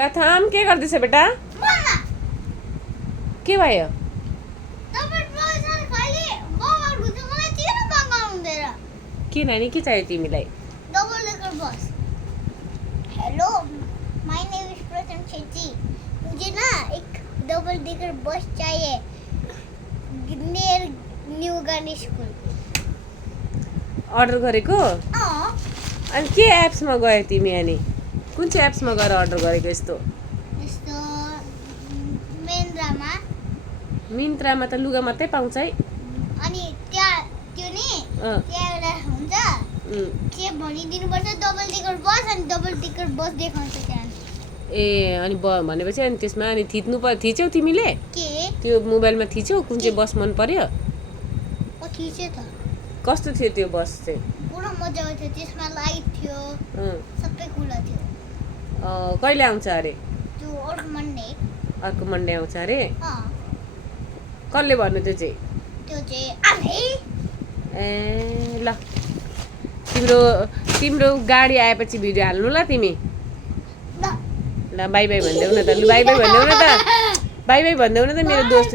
प्रथम के गर्दैछ बेटा? के भयो? के नानी के चाहियो तिमीलाई? Double decker bus. Hello, my name is प्रथम छेत्री। मुझे ना एक डबल डेकर बस चाहिए near new Ganesh school. Order गरेको? अनि के एप्समा गयो तिमी? अनि कुन चाहिँ एप्समा गएर अर्डर गरेको यस्तो? यस्तो मिन्त्रामा त लुगा मात्रै पाउँछ है। अनि त्यो नि त्यहाँ एउटा हुन्छ के भनिदिनुपर्छ डबल डेकर बस अनि डबल डेकर बस देखाउँछ त्यहाँ। ए अनि भनेपछि अनि त्यसमा अनि थिच्यौ तिमीले? के त्यो मोबाइलमा थिच्यौ कुन चाहिँ बस मन पर्यो? थिच्यो त। कस्तो थियो त्यो बस चाहिँ? पुरा मजा आउँथ्यो, त्यसमा लाइट थियो, सबै कुरा थियो। कहिले आउँछ अरे? त्यो अर्को मन्डे आउँछ अरे? कसले भन्नु त्यो चाहिँ? त्यो चाहिँ आफै। ए ल तिम्रो गाडी आएपछि भिडियो हाल्नु ल तिमी। ल बाई बाई भन्देऊ न त। लु बाई बाई भन्देऊ न त। बाई बाई भन्देऊ न त मेरो दोस्त।